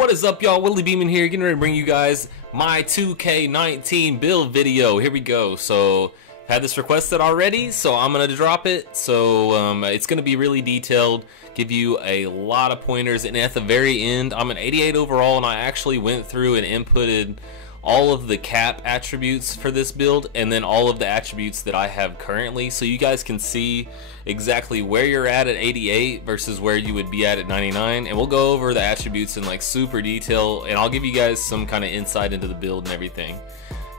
What is up, y'all? Willie Beeman here, getting ready to bring you guys my 2K19 build video. Here we go. So had this requested already, so I'm gonna drop it. So it's gonna be really detailed, give you a lot of pointers, and at the very end I'm an 88 overall, and I actually went through and inputted all of the cap attributes for this build and then all of the attributes that I have currently, so you guys can see exactly where you're at 88 versus where you would be at 99, and we'll go over the attributes in like super detail, and I'll give you guys some kind of insight into the build and everything.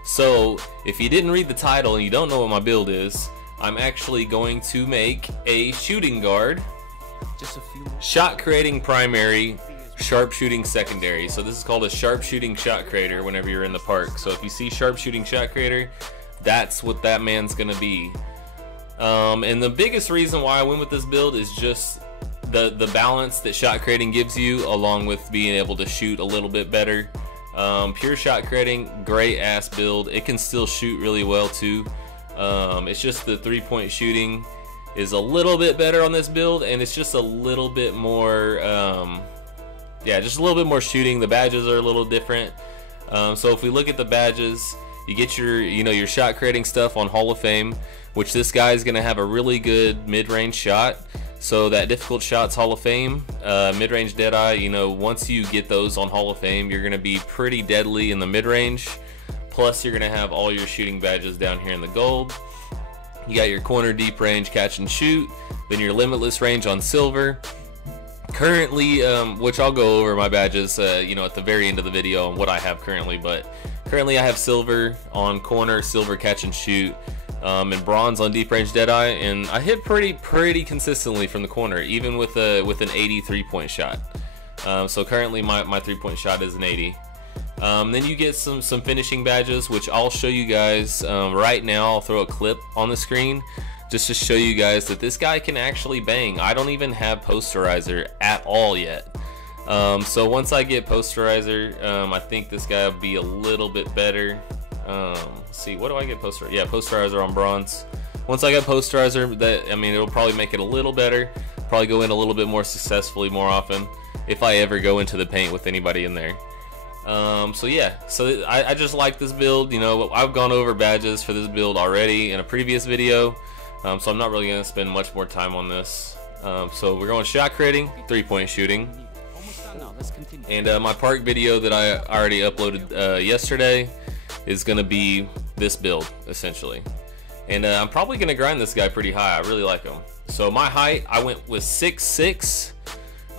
So if you didn't read the title and you don't know what my build is, I'm actually going to make a shooting guard, shot creating primary, sharpshooting secondary. So this is called a sharpshooting shot creator whenever you're in the park. So if you see sharpshooting shot creator, that's what that man's gonna be. And the biggest reason why I went with this build is just the balance that shot creating gives you, along with being able to shoot a little bit better. Pure shot creating, great ass build. It can still shoot really well too. It's just the 3-point shooting is a little bit better on this build, and it's just a little bit more yeah, just a little bit more shooting. The badges are a little different. So if we look at the badges, you get your, your shot creating stuff on Hall of Fame, which this guy is gonna have a really good mid-range shot. So that difficult shots Hall of Fame, mid-range Deadeye, once you get those on Hall of Fame, you're gonna be pretty deadly in the mid-range. Plus you're gonna have all your shooting badges down here in the gold. You got your corner deep range catch and shoot, then your limitless range on silver. Currently, which I'll go over my badges, at the very end of the video on what I have currently, but currently I have silver on corner, silver catch and shoot, and bronze on deep range Deadeye, and I hit pretty consistently from the corner, even with an 80 3-point shot. So currently my 3-point shot is an 80. Then you get some finishing badges, which I'll show you guys right now. I'll throw a clip on the screen just to show you guys that this guy can actually bang. I don't even have posterizer at all yet. So once I get posterizer, I think this guy will be a little bit better. Let's see, what do I get posterizer? Yeah, posterizer on bronze. Once I get posterizer, it'll probably make it a little better. Probably go in a little bit more successfully more often if I ever go into the paint with anybody in there. So yeah, so I just like this build. I've gone over badges for this build already in a previous video. So I'm not really going to spend much more time on this. So we're going shot creating, 3-point shooting. And my park video that I already uploaded yesterday is going to be this build, essentially. And I'm probably going to grind this guy pretty high. I really like him. So my height, I went with 6'6".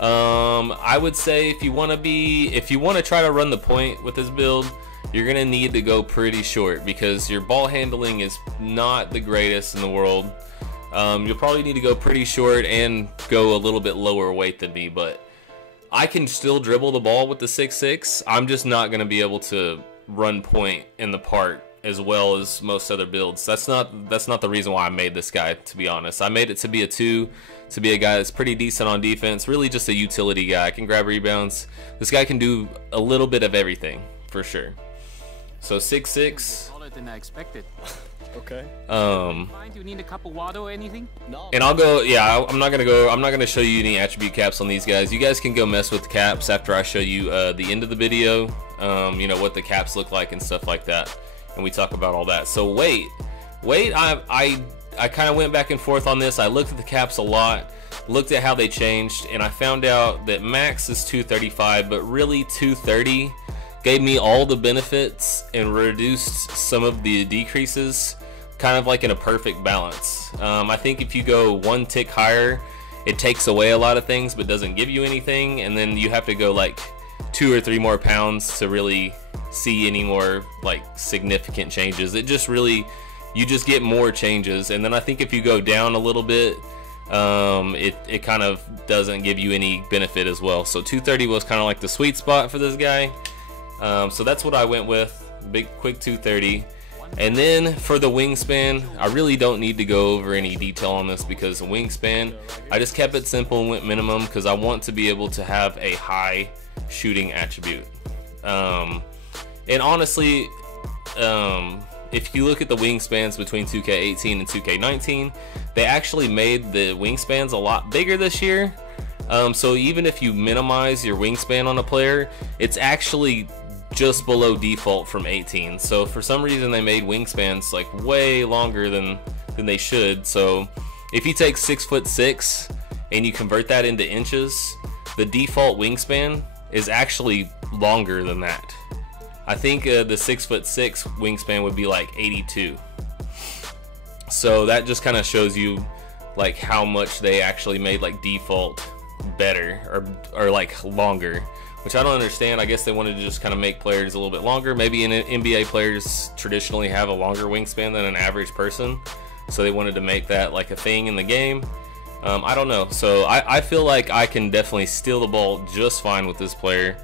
I would say if you want to try to run the point with this build, you're gonna need to go pretty short, because your ball handling is not the greatest in the world. You'll probably need to go pretty short and go a little bit lower weight than me, but I can still dribble the ball with the 6'6". I'm just not gonna be able to run point in the park as well as most other builds. That's not the reason why I made this guy, to be honest. I made it to be a 2, to be a guy that's pretty decent on defense, really just a utility guy. I can grab rebounds. This guy can do a little bit of everything for sure. So 6'6". Taller than I expected. Okay. Do you need a cup of water or anything? No. And I'll go. Yeah, I'm not gonna show you any attribute caps on these guys. You guys can go mess with caps after I show you the end of the video. What the caps look like and stuff like that, and we talk about all that. So weight. I kind of went back and forth on this. I looked at the caps a lot, looked at how they changed, and I found out that max is 235, but really 230 gave me all the benefits and reduced some of the decreases, kind of like in a perfect balance. I think if you go 1 tick higher, it takes away a lot of things but doesn't give you anything, and then you have to go like 2 or 3 more pounds to really see any more like significant changes. It just really, you just get more changes. And then I think if you go down a little bit, it kind of doesn't give you any benefit as well. So 230 was kind of like the sweet spot for this guy. So that's what I went with, big quick 230. And then for the wingspan, I really don't need to go over any detail on this, because the wingspan, I just kept it simple and went minimum because I want to be able to have a high shooting attribute. And honestly, if you look at the wingspans between 2K18 and 2K19, they actually made the wingspans a lot bigger this year. So even if you minimize your wingspan on a player, it's actually just below default from 18. So for some reason they made wingspans like way longer than they should. So if you take 6'6" and you convert that into inches, the default wingspan is actually longer than that. I think the 6'6" wingspan would be like 82. So that just kind of shows you like how much they actually made like default better or like longer, which I don't understand. I guess they wanted to just kind of make players a little bit longer. Maybe in NBA players traditionally have a longer wingspan than an average person, so they wanted to make that like a thing in the game. I don't know. So I feel like I can definitely steal the ball just fine with this player.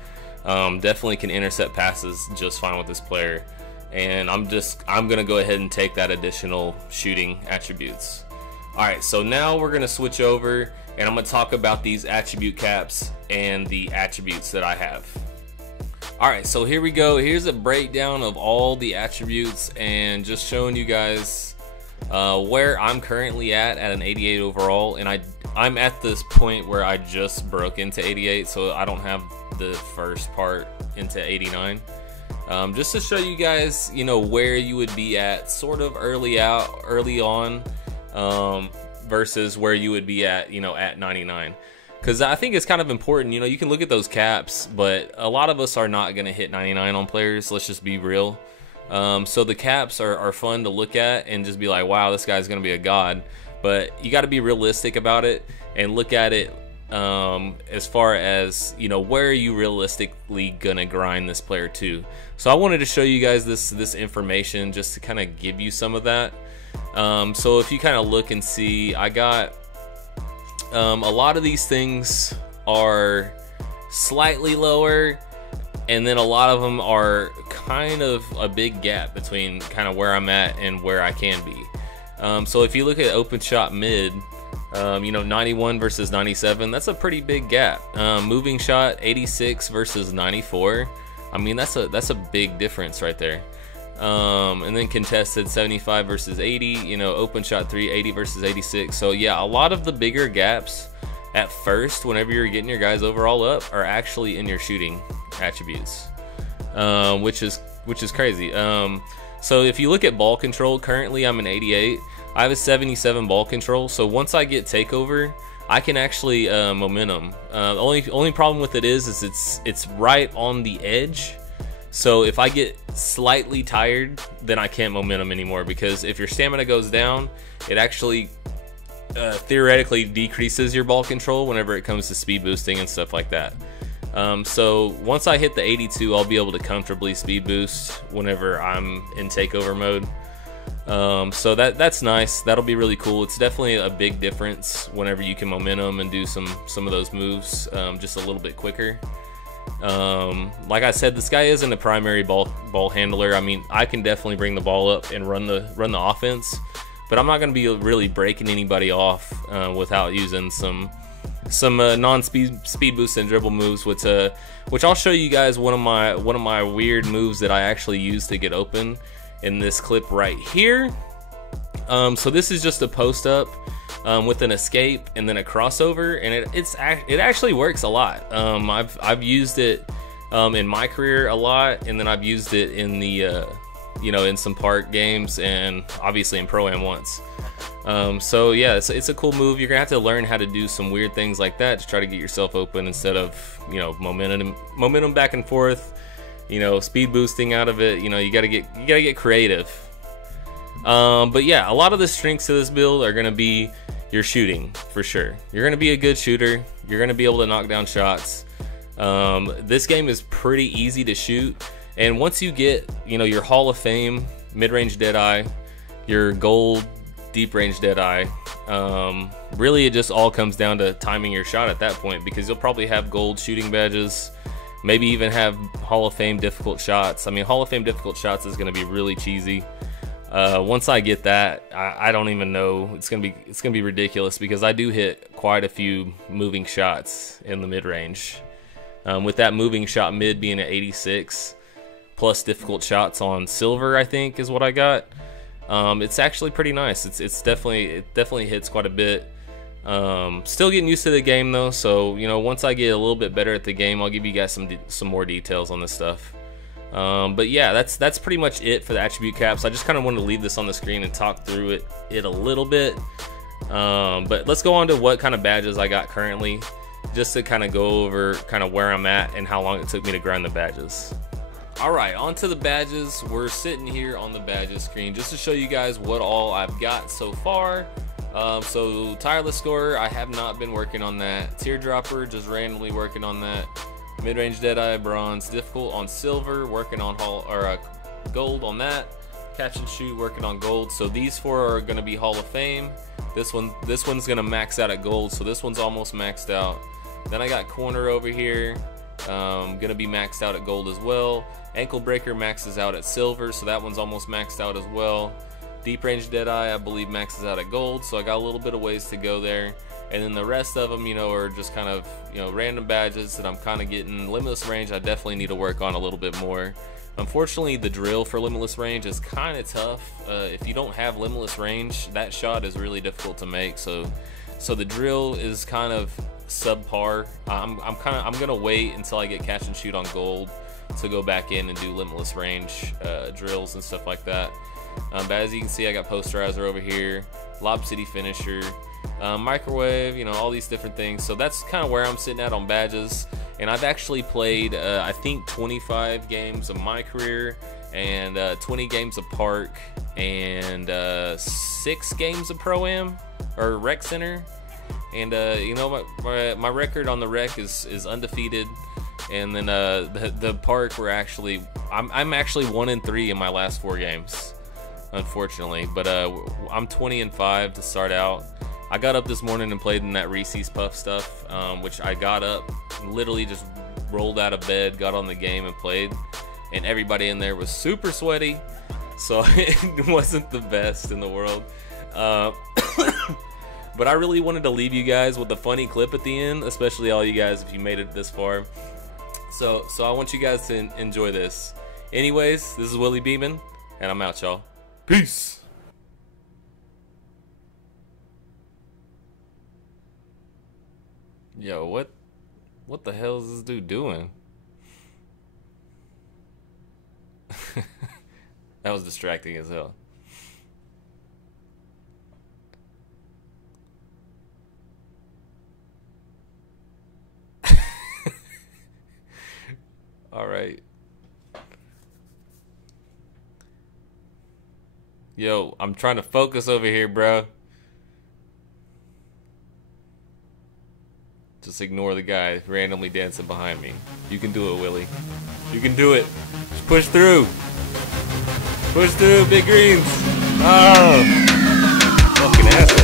Definitely can intercept passes just fine with this player, and I'm gonna go ahead and take that additional shooting attributes. Alright, so now we're gonna switch over and I'm gonna talk about these attribute caps and the attributes that I have. Alright, so here we go. Here's a breakdown of all the attributes and just showing you guys where I'm currently at an 88 overall, and I'm at this point where I just broke into 88, so I don't have the first part into 89. Just to show you guys, you know, where you would be at sort of early on, versus where you would be at, you know, at 99. Because I think it's kind of important. You know, you can look at those caps, but a lot of us are not going to hit 99 on players. Let's just be real. So the caps are fun to look at and just be like, wow, this guy's going to be a god. But you got to be realistic about it and look at it as far as, you know, where are you realistically gonna grind this player to. So I wanted to show you guys this information just to kind of give you some of that. So if you kind of look and see, I got a lot of these things are slightly lower, and then a lot of them are kind of a big gap between kind of where I'm at and where I can be. So if you look at open shot mid, you know, 91 versus 97, that's a pretty big gap. Moving shot 86 versus 94, I mean, that's a big difference right there. And then contested 75 versus 80, you know, open shot 3, 80 versus 86. So yeah, a lot of the bigger gaps at first whenever you're getting your guys overall up are actually in your shooting attributes, which is crazy. So if you look at ball control, currently I'm an 88. I have a 77 ball control, so once I get takeover, I can actually momentum. Only problem with it is it's right on the edge. So if I get slightly tired, then I can't momentum anymore, because if your stamina goes down, it actually theoretically decreases your ball control whenever it comes to speed boosting and stuff like that. So once I hit the 82, I'll be able to comfortably speed boost whenever I'm in takeover mode. So that's nice. That'll be really cool. It's definitely a big difference whenever you can momentum and do some of those moves just a little bit quicker. Like I said, this guy isn't a primary ball handler. I mean, I can definitely bring the ball up and run the offense, but I'm not going to be really breaking anybody off without using some non-speed boost and dribble moves, which I'll show you guys one of my weird moves that I actually use to get open in this clip right here. So this is just a post up with an escape and then a crossover, and it actually works a lot. I've used it in my career a lot, and then I've used it in the you know, in some park games, and obviously in Pro-Am once. So yeah, it's a cool move. You're gonna have to learn how to do some weird things like that to try to get yourself open instead of, you know, momentum back and forth, you know, speed boosting out of it. You know, you gotta get creative. But yeah, a lot of the strengths to this build are gonna be your shooting for sure. You're gonna be a good shooter. You're gonna be able to knock down shots. This game is pretty easy to shoot, and once you get, you know, your Hall of Fame mid-range deadeye, your gold deep range deadeye, really it just all comes down to timing your shot at that point, because you'll probably have gold shooting badges, maybe even have Hall of Fame difficult shots. I mean, Hall of Fame difficult shots is going to be really cheesy. Once I get that, I don't even know. It's gonna be ridiculous, because I do hit quite a few moving shots in the mid range. With that moving shot mid being at 86 plus difficult shots on silver, I think is what I got. It's actually pretty nice. It definitely hits quite a bit. Still getting used to the game though, so you know, once I get a little bit better at the game, I'll give you guys some more details on this stuff. But yeah, that's pretty much it for the attribute caps. I just kind of wanted to leave this on the screen and talk through it a little bit. But let's go on to what kind of badges I got currently, just to kind of go over kind of where I'm at and how long it took me to grind the badges. Alright, on to the badges. We're sitting here on the badges screen just to show you guys what all I've got so far. So tireless scorer, I have not been working on that. Teardropper, just randomly working on that. Mid-range Deadeye, bronze. Difficult on silver, working on gold on that. Catch and shoot, working on gold. So these 4 are gonna be Hall of Fame. This one's gonna max out at gold, so this one's almost maxed out. Then I got corner over here, gonna be maxed out at gold as well. Ankle breaker maxes out at silver, so that one's almost maxed out as well. Deep range Deadeye, I believe, maxes out at gold, so I got a little bit of ways to go there. And then the rest of them, you know, are just kind of, you know, random badges that I'm kind of getting. Limitless range, I definitely need to work on a little bit more. Unfortunately, the drill for limitless range is kind of tough. If you don't have limitless range, that shot is really difficult to make. So the drill is kind of subpar. I'm gonna wait until I get catch and shoot on gold to go back in and do limitless range drills and stuff like that. But as you can see, I got posterizer over here, Lob City finisher, microwave, you know, all these different things. So that's kind of where I'm sitting at on badges. And I've actually played, I think 25 games of my career, and 20 games of Park, and 6 games of Pro-Am or Rec Center. And you know, my record on the Rec is undefeated. And then the Park, we're actually, I'm actually 1-3 in my last 4 games, unfortunately. But I'm 20-5 to start out. I got up this morning and played in that Reese's Puff stuff, which I got up, literally just rolled out of bed, got on the game and played, and everybody in there was super sweaty, so it wasn't the best in the world. But I really wanted to leave you guys with a funny clip at the end, especially all you guys if you made it this far. So I want you guys to enjoy this. Anyways, this is Willie Beeman, and I'm out, y'all. Peace. Yo, what the hell is this dude doing? That was distracting as hell. All right. Yo, I'm trying to focus over here, bro. Just ignore the guy randomly dancing behind me. You can do it, Willie. You can do it. Just push through. Push through, big greens. Oh, fucking asshole.